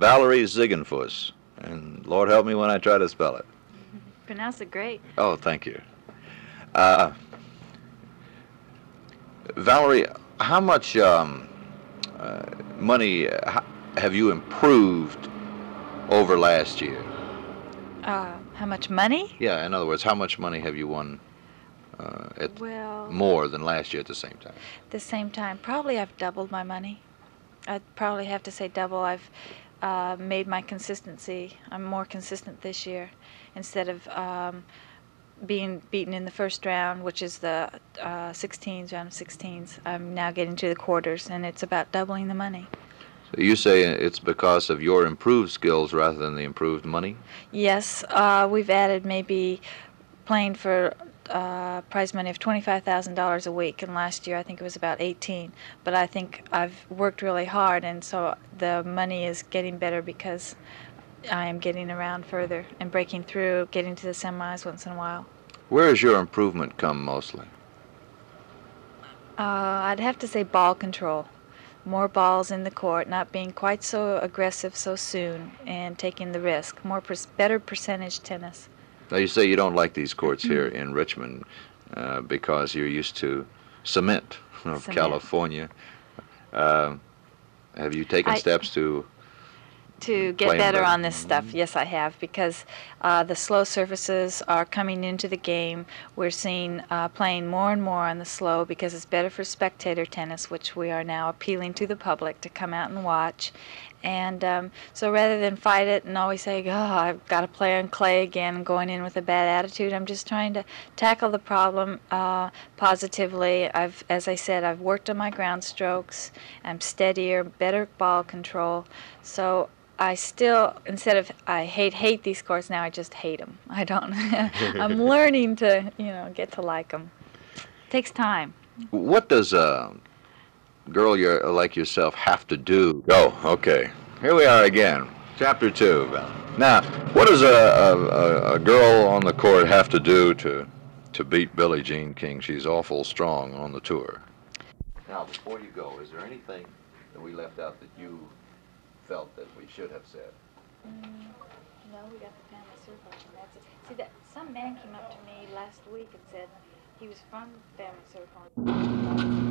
Valerie Ziegenfuss. And Lord help me when I try to spell it. Pronounce it great. Oh, thank you. Uh, Valerie, how much money have you improved over last year? How much money? Yeah, in other words, how much money have you won Well, more than last year at the same time? at the same time, probably I've doubled my money. I'd probably have to say double. I've made my consistency. I'm more consistent this year. Instead of being beaten in the first round, which is the 16s, round of 16s, I'm now getting to the quarters, and it's about doubling the money. So you say it's because of your improved skills rather than the improved money? Yes, we've added maybe playing for prize money of $25,000 a week, and last year I think it was about 18. But I think I've worked really hard, and so the money is getting better because I am getting around further and breaking through, getting to the semis once in a while. Where has your improvement come mostly? I'd have to say ball control. More balls in the court, not being quite so aggressive so soon, and taking the risk. Better percentage tennis. Now you say you don't like these courts here in Richmond because you're used to cement of California. Have you taken steps to get better on this stuff? Yes, I have, because the slow surfaces are coming into the game. We're seeing playing more and more on the slow because it's better for spectator tennis, which we are now appealing to the public to come out and watch. And so rather than fight it and always say, oh, I've got to play on clay again and going in with a bad attitude, I'm just trying to tackle the problem positively. As I said, I've worked on my ground strokes. I'm steadier, better ball control. So I still, instead of I hate these courts now, I just hate them. I don't. I'm learning to, get to like them. It takes time. What does a girl like yourself have to do? Oh, okay. Here we are again, chapter 2. Now, what does a girl on the court have to do to beat Billie Jean King? She's awful strong on the tour. Now, before you go, is there anything that we left out that you felt that we should have said? No, we got the family circle, and that's it. See, that some man came up to me last week and said he was from family circle.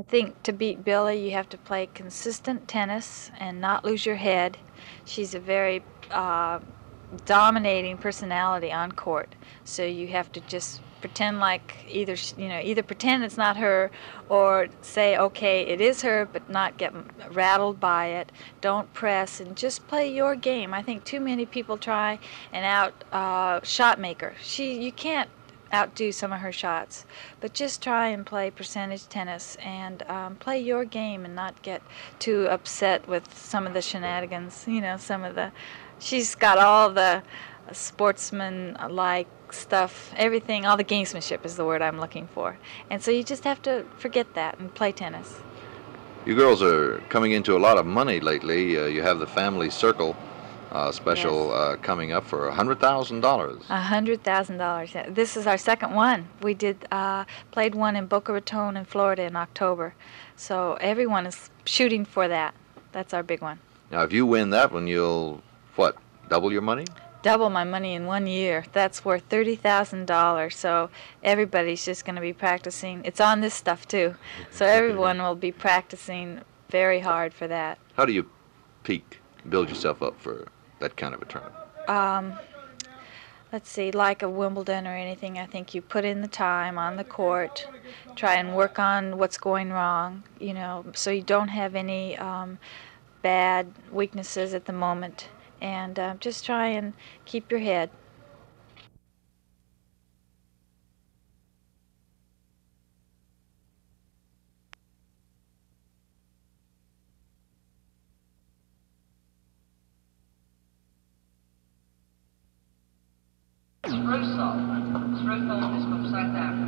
I think to beat Billie, you have to play consistent tennis and not lose your head. She's a very dominating personality on court, so you have to just pretend like either pretend it's not her, or say okay it is her, but not get rattled by it. Don't press and just play your game. I think too many people try and out shot maker. You can't outdo some of her shots, but just try and play percentage tennis and play your game and not get too upset with some of the shenanigans. She's got all the sportsman-like stuff, everything, all the gamesmanship is the word I'm looking for. And so you just have to forget that and play tennis. You girls are coming into a lot of money lately. You have the family circle special Yes. Coming up for $100,000. $100,000. This is our second one. We played one in Boca Raton in Florida in October. So everyone is shooting for that. That's our big one. Now, if you win that one, you'll, double your money? double my money in 1 year. That's worth $30,000. So everybody's just going to be practicing. It's on this stuff too. So everyone will be practicing very hard for that. How do you build yourself up for that kind of a tournament? Let's see, like a Wimbledon or anything, I think you put in the time on the court, try and work on what's going wrong, you know, so you don't have any bad weaknesses at the moment, and just try and keep your head. Russell is from South Africa.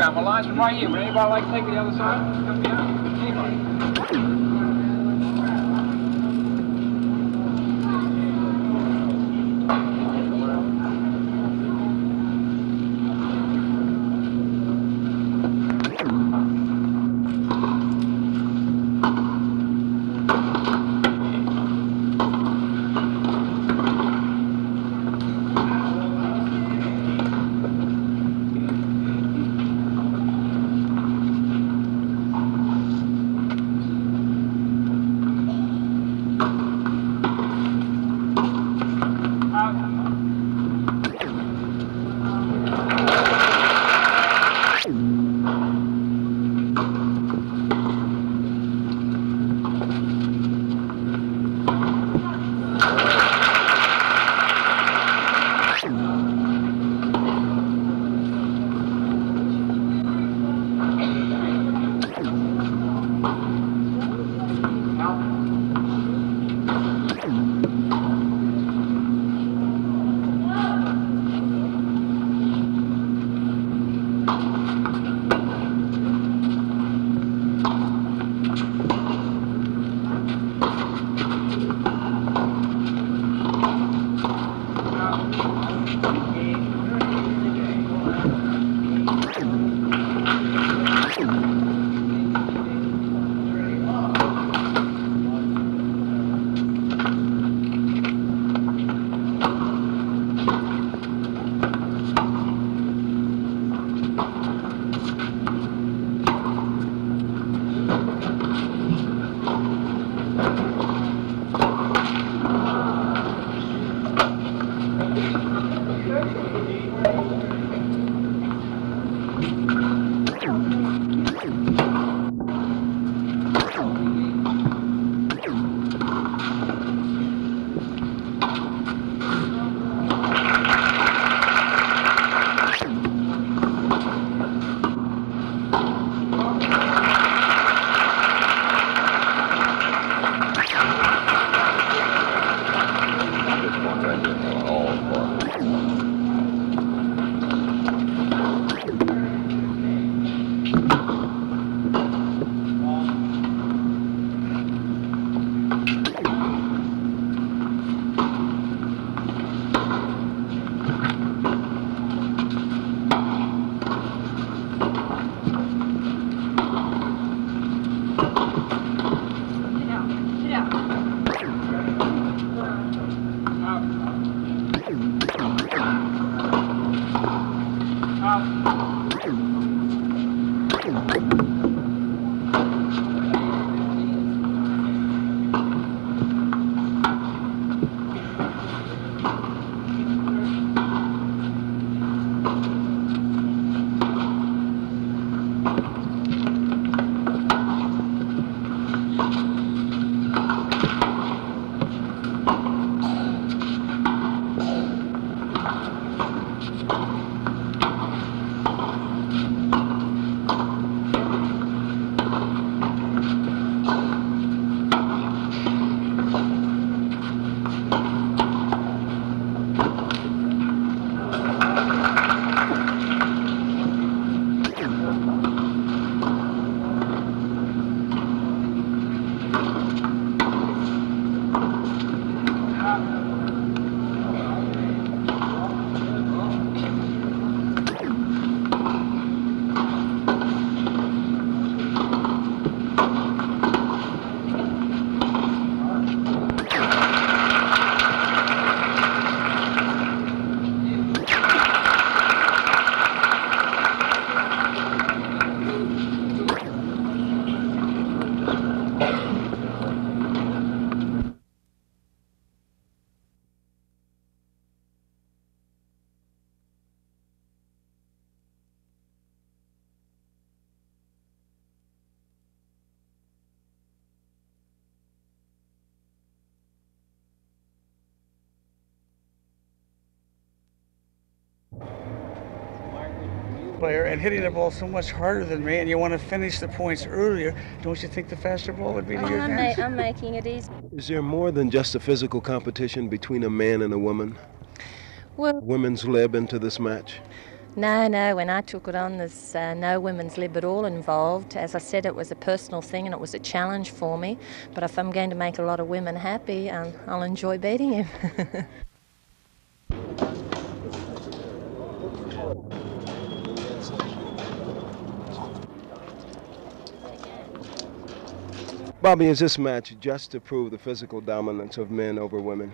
I'm a linesman right here. Would anybody like to take the other side? Come down. Anybody? player and hitting the ball so much harder than me, and you want to finish the points earlier, don't you think the faster ball would be to your advantage? I'm making it easy. Is there more than just a physical competition between a man and a woman? Well, Women's lib into this match? No, when I took it on, there's no women's lib at all involved. As I said, it was a personal thing and it was a challenge for me. But if I'm going to make a lot of women happy, I'll enjoy beating him. Bobby, is this match just to prove the physical dominance of men over women?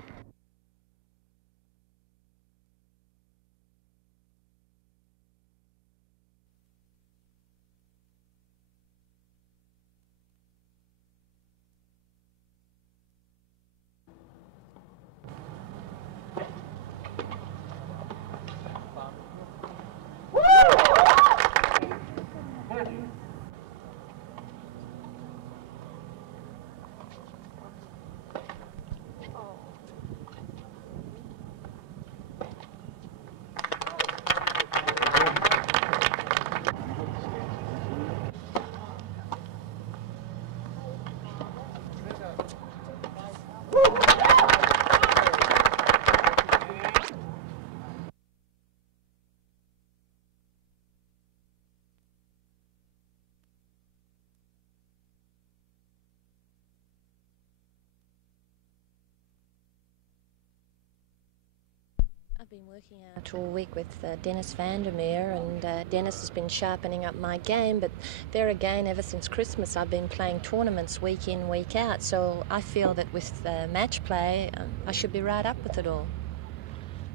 I've been working out all week with Dennis Vandermeer, and Dennis has been sharpening up my game, but there again, ever since Christmas, I've been playing tournaments week in, week out, so I feel that with match play, I should be right up with it all.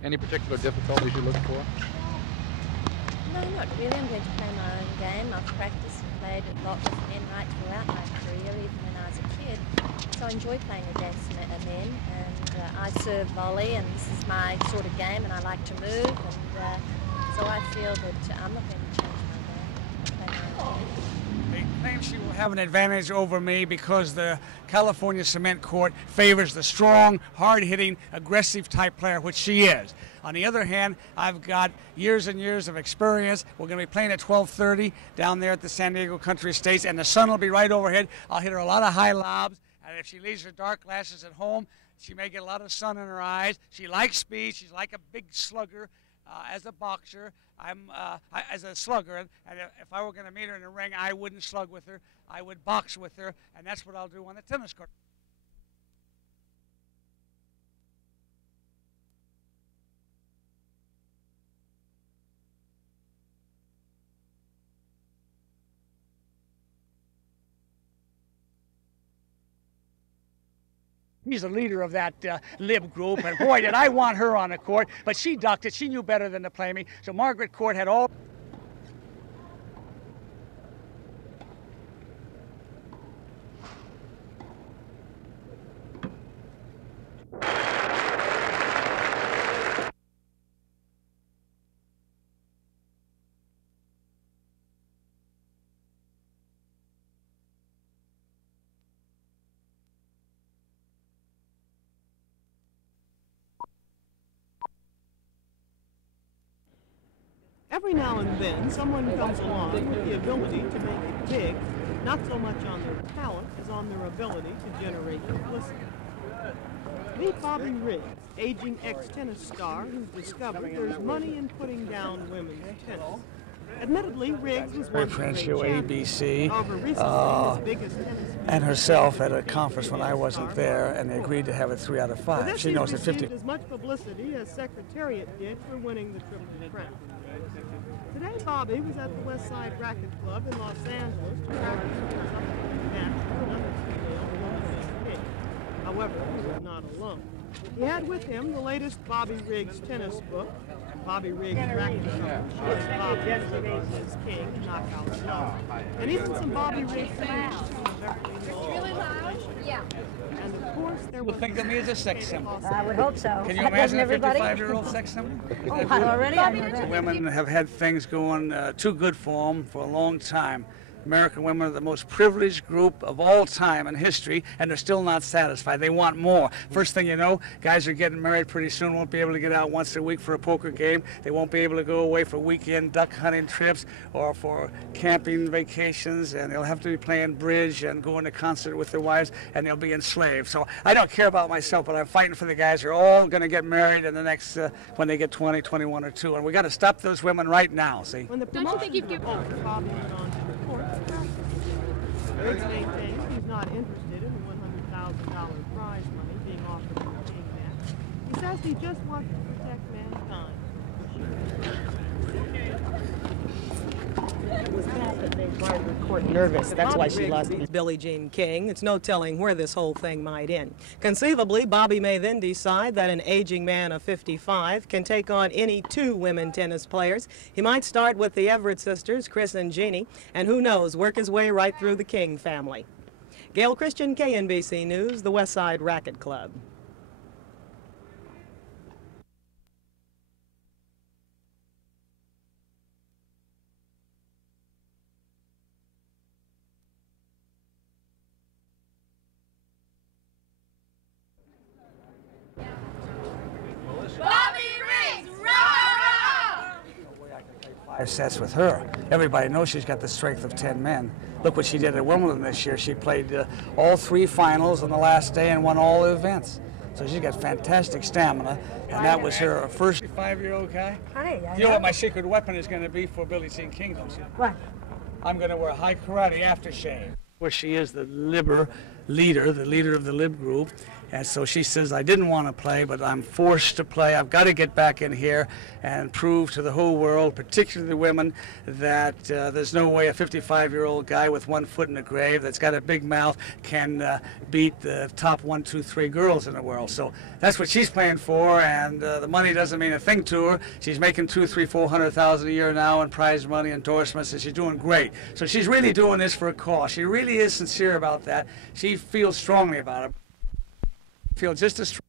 Any particular difficulties you look for? No, not really. I'm going to play my own game. I've practiced and played a lot with men right throughout my career, even when I was a kid. So I enjoy playing against men, and I serve volley, and this is my sort of game, and I like to move, and so I feel that I'm not going to change my game. Play my own game. They claim she will have an advantage over me because the California cement court favors the strong, hard-hitting, aggressive type player, which she is. On the other hand, I've got years and years of experience. We're going to be playing at 12:30 down there at the San Diego Country Estates, and the sun will be right overhead. I'll hit her a lot of high lobs, and if she leaves her dark glasses at home, she may get a lot of sun in her eyes. She likes speed. She's like a big slugger. As a boxer, as a slugger, and if I were going to meet her in the ring, I wouldn't slug with her. I would box with her, and that's what I'll do on the tennis court. He's the leader of that lib group, and boy, did I want her on the court, but she ducked it. She knew better than to play me, so Margaret Court had all... Every now and then, someone comes along with the ability to make it big, not so much on their talent as on their ability to generate publicity. Meet Bobby Riggs, aging ex-tennis star who's discovered there's money in putting down women's tennis. Admittedly, Riggs was once a great champion. ABC, and herself at a conference when I wasn't there, and they agreed to have it 3 out of 5. She knows that 50. As much publicity as Secretariat did for winning the Triple Crown. Today, Bobby was at the West Side Racket Club in Los Angeles to practice for his upcoming match with another female woman named Kate. However, he was not alone. He had with him the latest Bobby Riggs tennis book, Bobby Riggs Racket Club, Bobby Riggs King, Knockout Love, and even some Bobby Riggs fans from the Beverly Hills. Really loud? Yeah. And of course, there was... People think of me as a sex symbol. I would hope so. Can you imagine a 55-year-old sex symbol? Oh, already? I know that. Women have had things going too good for them for a long time. American women are the most privileged group of all time in history, and they're still not satisfied. They want more. First thing you know, guys are getting married pretty soon, won't be able to get out once a week for a poker game. They won't be able to go away for weekend duck hunting trips or for camping vacations, and they'll have to be playing bridge and going to concert with their wives, and they'll be enslaved. So I don't care about myself, but I'm fighting for the guys who are all going to get married in the next, when they get 20, 21, or 2. And we got to stop those women right now, see? When the don't you think you've given Bobby went on to the court, Riggs maintains he's not interested in the $100,000 prize money being offered in the king match. He says he just wants to protect mankind. It was that made Margaret Court nervous. That's why she lost Billie Jean King. It's no telling where this whole thing might end. Conceivably, Bobby may then decide that an aging man of 55 can take on any 2 women tennis players. He might start with the Everett sisters, Chris and Jeannie, and who knows, work his way right through the King family. Gail Christian, KNBC News, the West Side Racket Club. Sets with her. Everybody knows she's got the strength of 10 men. Look what she did at Wimbledon this year. She played all 3 finals on the last day and won all the events. So she's got fantastic stamina, and that was her first 5-year-old guy. Hi. You know what my secret weapon is going to be for Billie Jean King, don't you? What? I'm going to wear high karate aftershave. Where she is the leader of the Lib group. And so she says, I didn't want to play, but I'm forced to play. I've got to get back in here and prove to the whole world, particularly the women, that there's no way a 55-year-old guy with 1 foot in the grave that's got a big mouth can beat the top 1, 2, 3 girls in the world. So that's what she's playing for, and the money doesn't mean a thing to her. She's making $200,000, $300,000, $400,000 a year now in prize money, endorsements, and she's doing great. So she's really doing this for a cause. She really is sincere about that. She feels strongly about it. Feel just as strong.